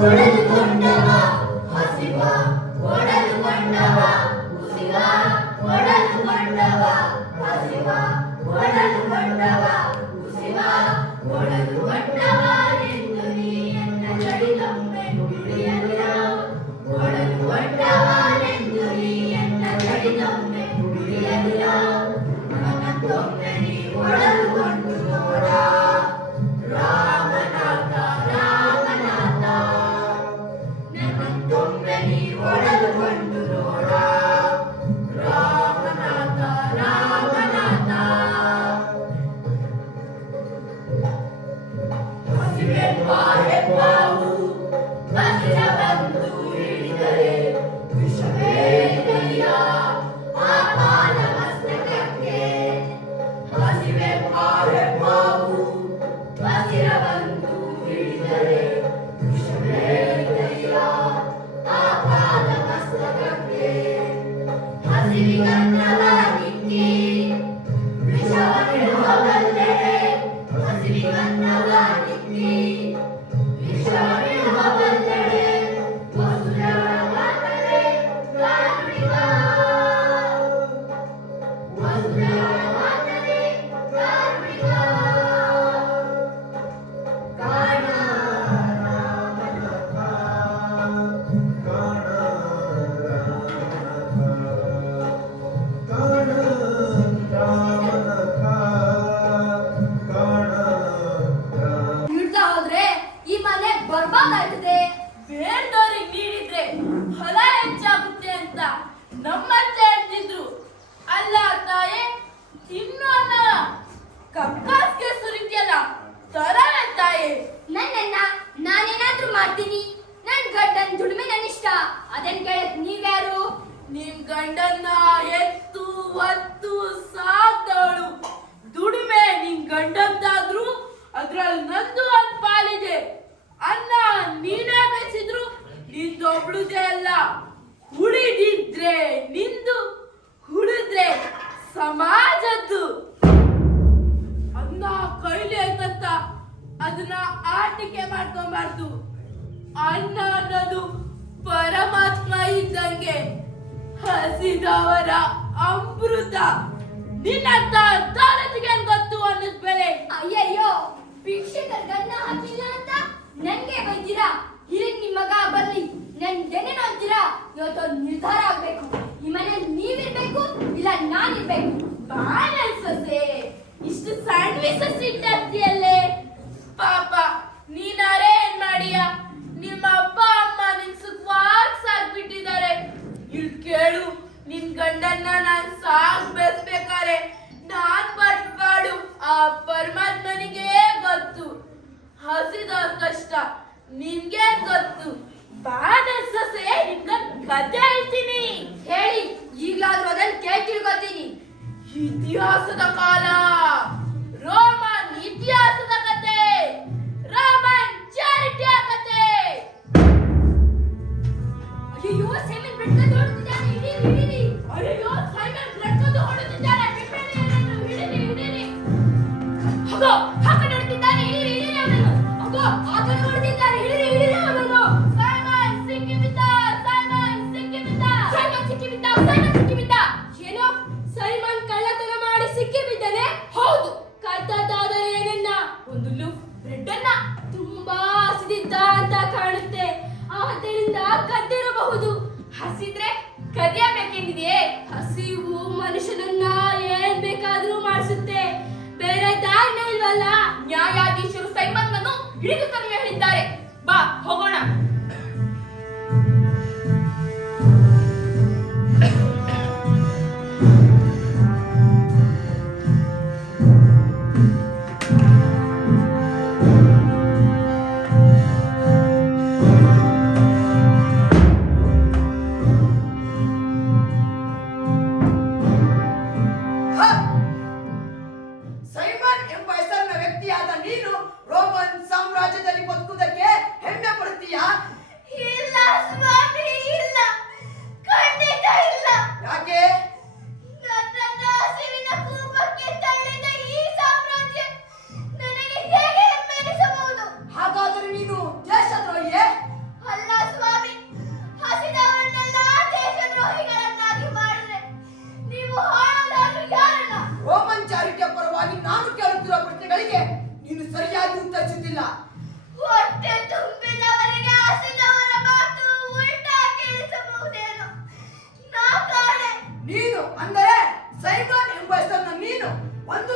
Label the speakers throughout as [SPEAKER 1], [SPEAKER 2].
[SPEAKER 1] Thank you. Same इन blood का जोड़ दिया नहीं नहीं नहीं अरे यार
[SPEAKER 2] साइकिल ब्लड का ನೀನು
[SPEAKER 3] ಅಂದರೆ ಸೈಕಲ್ ಎಂಬ ಹೆಸರನ್ನು ನೀನು ಒಂದು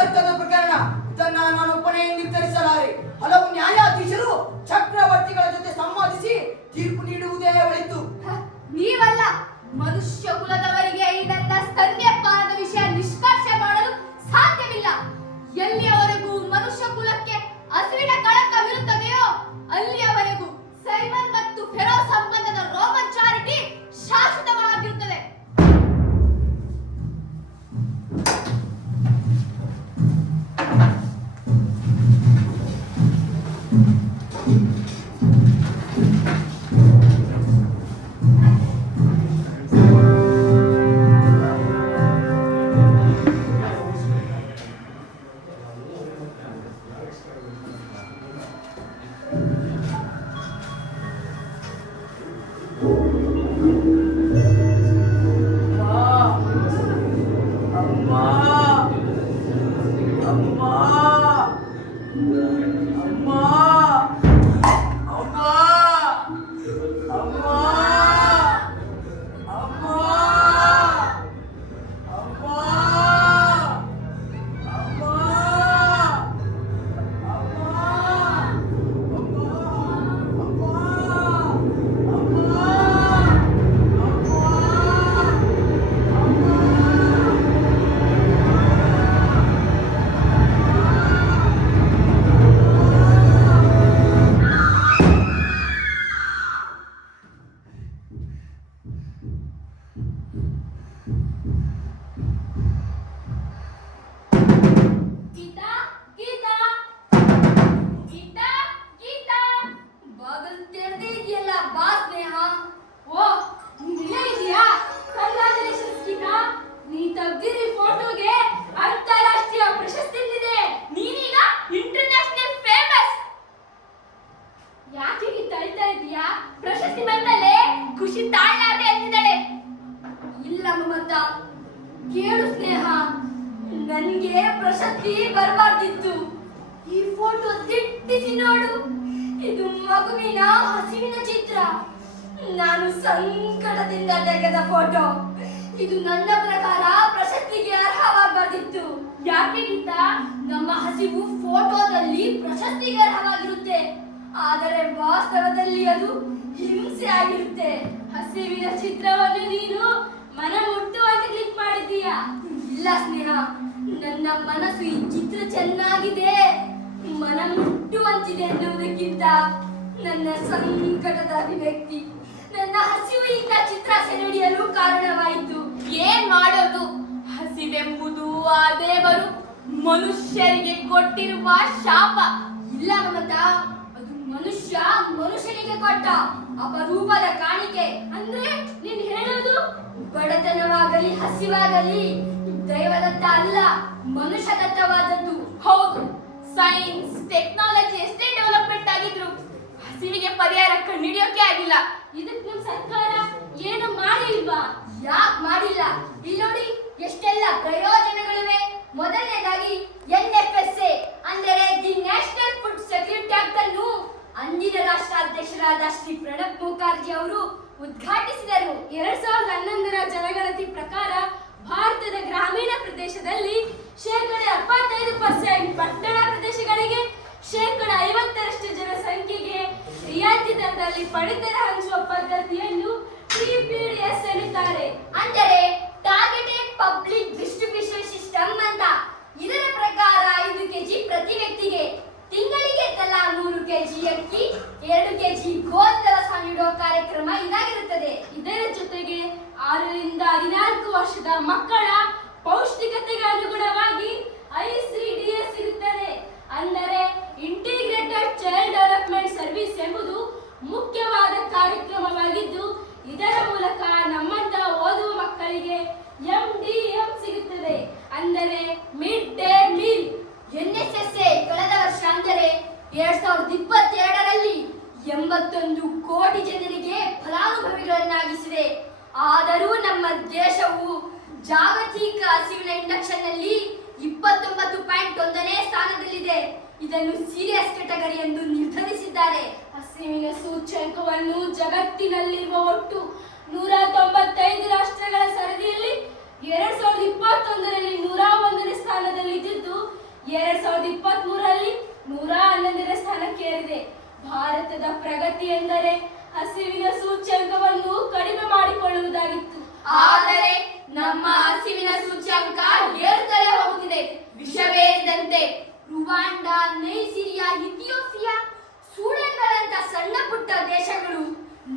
[SPEAKER 4] ವಿಚಿತ್ರ ತರ್ಕದ ಪ್ರಕರಣ. ಇದನ್ನ ನಾನು ಒಪ್ಪಣೆ ನಿರ್ಧರಿಸಲಾರೆ ಹಲವು ನ್ಯಾಯಾಧೀಶರು ಚಕ್ರವರ್ತಿಗಳ
[SPEAKER 2] ಮನಸ್ಸು ಈ ಚಿತ್ರ ಚೆನ್ನಾಗಿದೆ. ಮನ ಮುಟ್ಟುವಂತಿದೆ ಎನ್ನುವುದಕ್ಕಿಂತ ನನ್ನ ಸಂಕಟದ ಅಭಿವ್ಯಕ್ತಿ, ನನ್ನ ಹಸಿವು ಇಂಥ ಚಿತ್ರ ಸೆರೆಹಿಡಿಯಲು ಕಾರಣವಾಯಿತು.
[SPEAKER 1] ಏನ್ ಮಾಡೋದು? ಹಸಿವೆಂಬುದು ಆ ದೇವರು ಮನುಷ್ಯರಿಗೆ ಕೊಟ್ಟಿರುವ ಶಾಪ.
[SPEAKER 2] ಇಲ್ಲ ಮಮತ, ಅದು ಮನುಷ್ಯ ಮನುಷ್ಯನಿಗೆ ಕೊಟ್ಟ ಅಪರೂಪದ ಕಾಣಿಕೆ. ಅಂದ್ರೆ ನೀನ್ ಹೇಳೋದು ಬಡತನವಾಗಲಿ, ಹಸಿವಾಗಲಿ ದೈವದತ್ತ ಅಲ್ಲ, ಮನುಷ್ಯದತ್ತವಾದದ್ದು.
[SPEAKER 1] ಹೌದು ಸೈನ್ಸ್ ಟೆಕ್ನಾಲಜಿ ಎಷ್ಟೇ ಡೆವಲಪ್ಮೆಂಟ್ ಆಗಿದ್ರು ಹಸಿವಿಗೆ ಪರಿಹಾರ ಕಂಡುಹಿಡಿಯೋಕೆ ಆಗಿಲ್ಲ.
[SPEAKER 2] ಇದಕ್ಕೆ ನಮ್ ಸರ್ಕಾರ ಏನು ಮಾಡಿಲ್ವಾ? ಯಾಕ್ ಮಾಡಿಲ್ಲ? ಇಲ್ಲಿ ನೋಡಿ, ಎಷ್ಟೆಲ್ಲ ಪ್ರಯೋಜನಗಳಿವೆ. ಮೊದಲನೇದಾಗಿ, ಎನ್ ಎಫ್ ಎಸ್ ಎ, ಅಂದರೆ the national food security act ಅನ್ನು ಅಂದಿನ ರಾಷ್ಟ್ರಾಧ್ಯಕ್ಷರಾದ ಶ್ರೀ ಪ್ರಣಬ್ ಮುಖರ್ಜಿ ಅವರು ಉದ್ಘಾಟಿಸಿದರು. ಎರಡ್ ಸಾವಿರದ ಹನ್ನೊಂದರ ಜನಗಣತಿ ಪ್ರಕಾರ ಭಾರತದ ಗ್ರಾಮೀಣ ಪ್ರದೇಶದಲ್ಲಿ ಶೇಕಡ ಎಪ್ಪತ್ತೈದು ಪರ್ಸೆಂಟ್ ಪಟ್ಟಣ ಪ್ರದೇಶಗಳಿಗೆ ಶೇಕಡ ಐವತ್ತರಷ್ಟು ಜನಸಂಖ್ಯೆಗೆ ರಿಯಾಯಿತಿ ದರದಲ್ಲಿ ಪಡಿತರ ಹಂಚುವ ಪದ್ಧತಿಯನ್ನು ಟಿಪಿಡಿಎಸ್ ಎನ್ನುತ್ತಾರೆ. ಅಂದರೆ ಟಾರ್ಗೆಟೆಡ್ ಪಬ್ಲಿಕ್ ಡಿಸ್ಟ್ರಿಬ್ಯೂಷನ್ ಸಿಸ್ಟಮ್ ಅಂತ. ಇದರ ಪ್ರಕಾರ ಐದು ಕೆಜಿ ಪ್ರತಿ ವ್ಯಕ್ತಿಗೆ ತಿಂಗಳಿಗೆ ತಲಾ ನೂರು ಕೆಜಿ ಅಕ್ಕಿ, ಎರಡು ಕೆಜಿ ಗೋಧಿ ನೀಡುವ ಕಾರ್ಯಕ್ರಮ ಇದಾಗಿರುತ್ತದೆ. ಇದರ ಜೊತೆಗೆ ಆರರಿಂದ ಹದಿನಾಲ್ಕು ವರ್ಷದ ಮಕ್ಕಳ ಪೌಷ್ಟಿಕತೆಗೆ ಅನುಗುಣವಾಗಿ ಐಸಿಡಿಎಸ್ ಇರುತ್ತದೆ. ಅಂದರೆ ಇಂಟಿಗ್ರೇಟೆಡ್ ಚೈಲ್ಡ್ ಡೆವಲಪ್ಮೆಂಟ್ ಸರ್ವಿಸ್ ಎಂಬುದು ಮುಖ್ಯವಾದ ಕಾರ್ಯಕ್ರಮವಾಗಿದ್ದು, ಇದರ ಮೂಲಕ ನಮ್ಮಂತ ಓದುವ ಮಕ್ಕಳಿಗೆ ಎಂಡಿಎಂ ಸಿಗುತ್ತದೆ.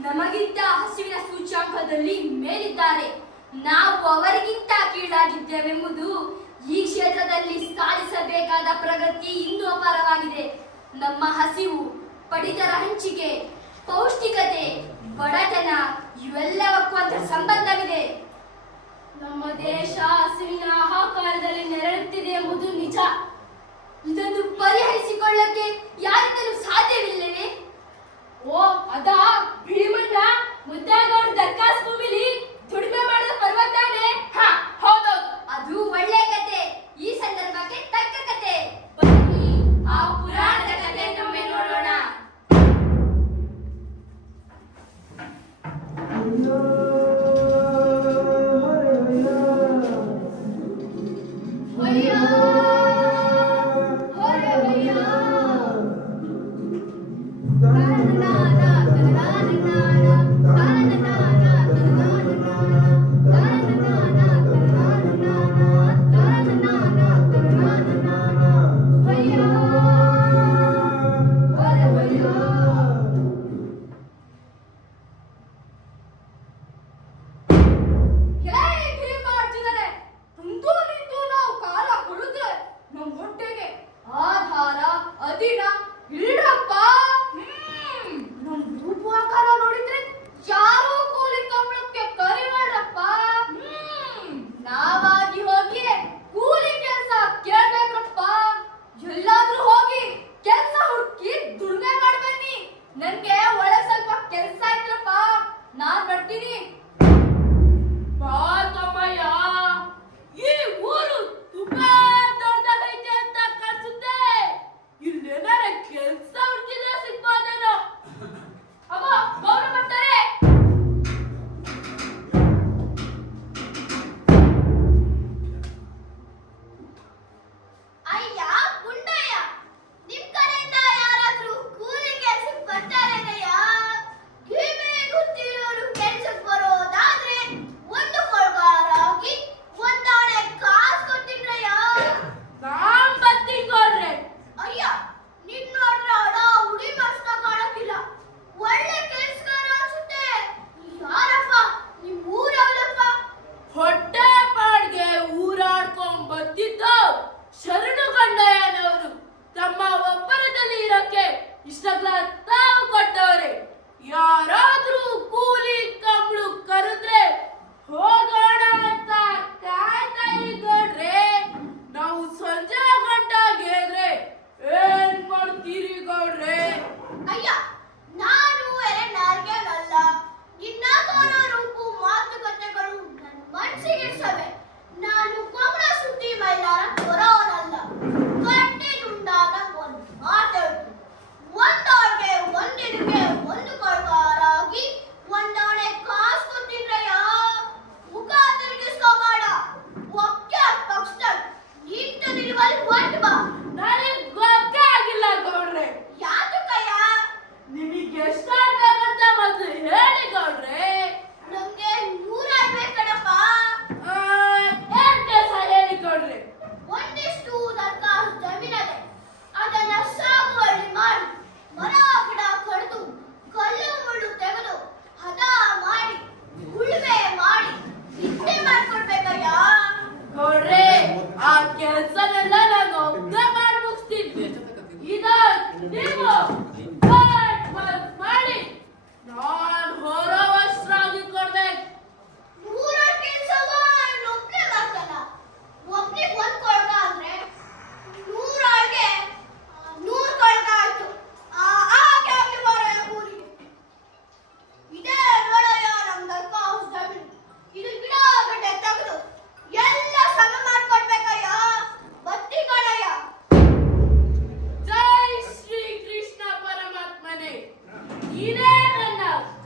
[SPEAKER 2] ನಮಗಿಂತ ಹಸಿವಿನ ಸೂಚ್ಯಾಂಕದಲ್ಲಿ ಮೇಲಿದ್ದಾರೆ. ನಾವು ಅವರಿಗಿಂತ ಕೀಳಾಗಿದ್ದೇವೆಂಬುದು ಈ ಕ್ಷೇತ್ರದಲ್ಲಿ ಸಾಧಿಸಬೇಕಾದ ಪ್ರಗತಿ ಇನ್ನೂ ಅಪಾರವಾಗಿದೆ. ನಮ್ಮ ಹಸಿವು, ಪಡಿತರ ಹಂಚಿಕೆ, ಪೌಷ್ಟಿಕತೆ, ಬಡತನ ಇವೆಲ್ಲವಕ್ಕೂ ಅಂತ ಸಂಬಂಧವಿದೆ. ನಮ್ಮ ದೇಶ ಹಸಿವಿನ ಆಹಾಕಾರದಲ್ಲಿ ನೆರಳುತ್ತಿದೆ ಎಂಬುದು ನಿಜ. ಇದನ್ನು ಪರಿಹರಿಸಿಕೊಳ್ಳಕ್ಕೆ ಯಾರಿಂದಲೂ ಸಾಧ್ಯವಿಲ್ಲವೇ? ಓ ಅದಾ ಭೀಮಣ್ಣ ಮುದ್ದಾಗೌಡ ದರ್ಕಾಸ್ ಭೂಮಿಲಿ ದುಡಿಮೆ ಮಾಡಿದ ಪರ್ವತಾನೆ.
[SPEAKER 1] ಹಾ ಹೌದೌದು.
[SPEAKER 2] ಅದು ಒಳ್ಳೆ ಕತೆ. ಈ ಸಂದರ್ಭಕ್ಕೆ ತಕ್ಕ ಕತೆ. ಬನ್ನಿ ಆ ಪುರಾಣದ ಕಥೆಯನ್ನೊಮ್ಮೆ ನೋಡೋಣ. Billy!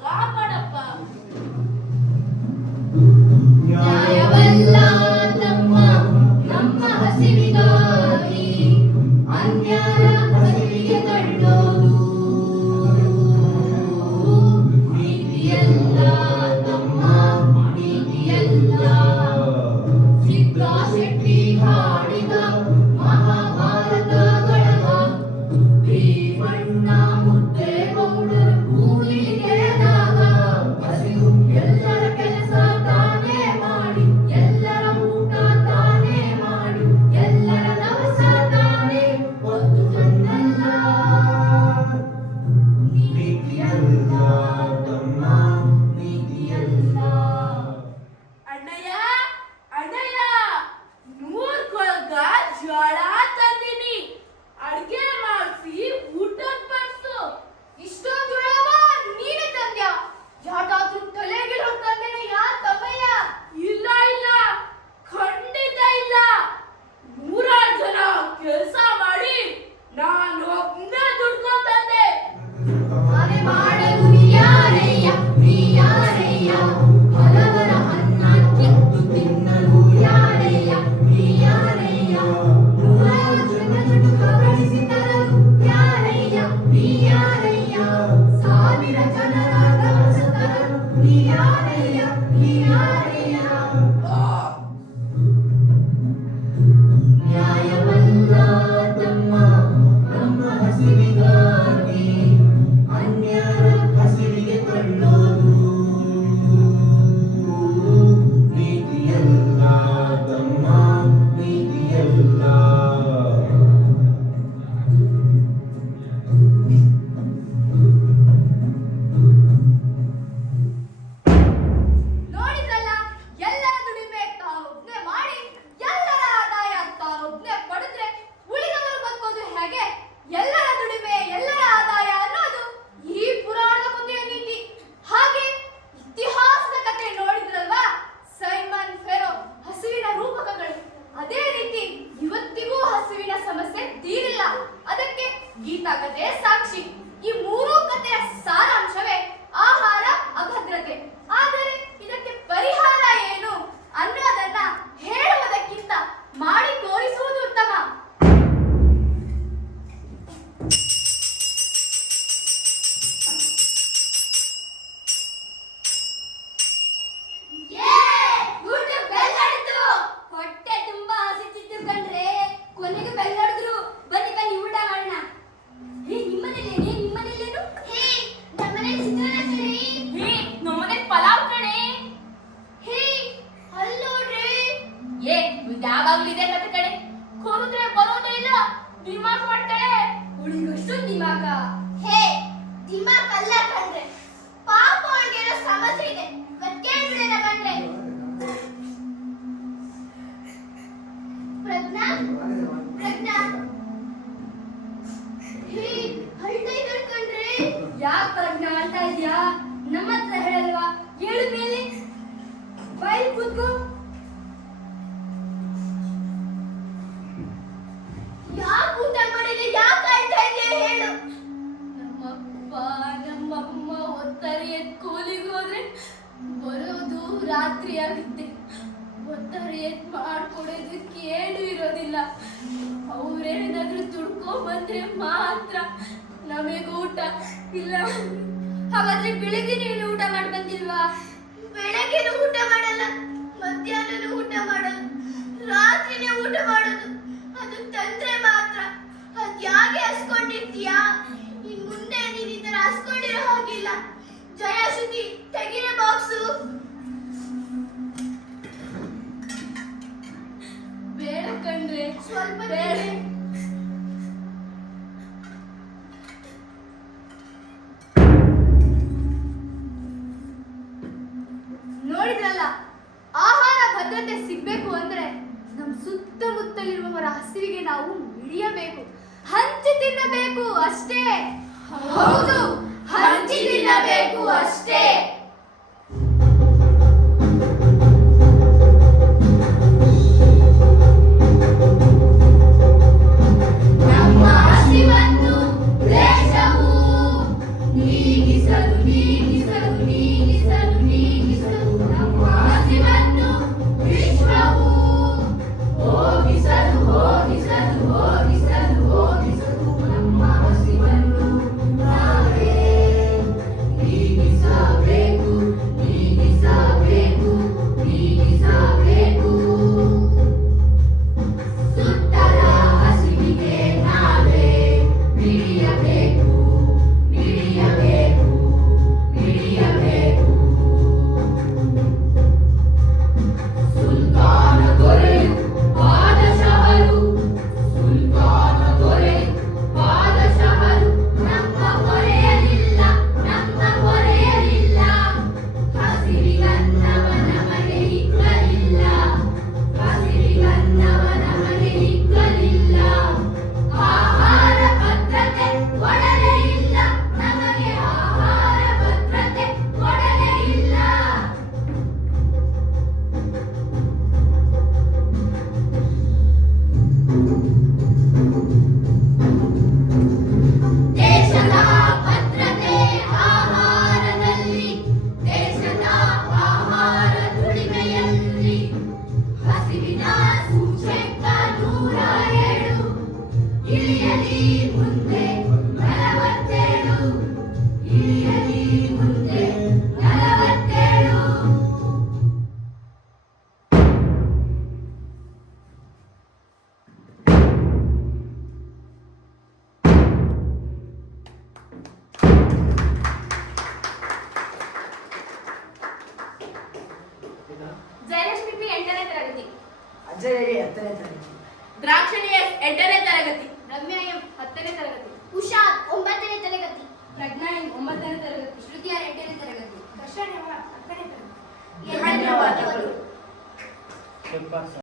[SPEAKER 2] ಕಾಪಾಡಪ್ಪ. ಯಾವೆಲ್ಲ ಆಹಾರ ಭದ್ರತೆ ಸಿಗ್ಬೇಕು ಅಂದ್ರೆ ನಮ್ಮ ಸುತ್ತಮುತ್ತಲಿರುವವರ ಹಸಿವಿಗೆ ನಾವು ಇಳಿಯಬೇಕು. ಹಂಚಿ ತಿನ್ನಬೇಕು ಅಷ್ಟೇ. ಹೌದು, ಹಂಚಿ ತಿನ್ನಬೇಕು ಅಷ್ಟೇ.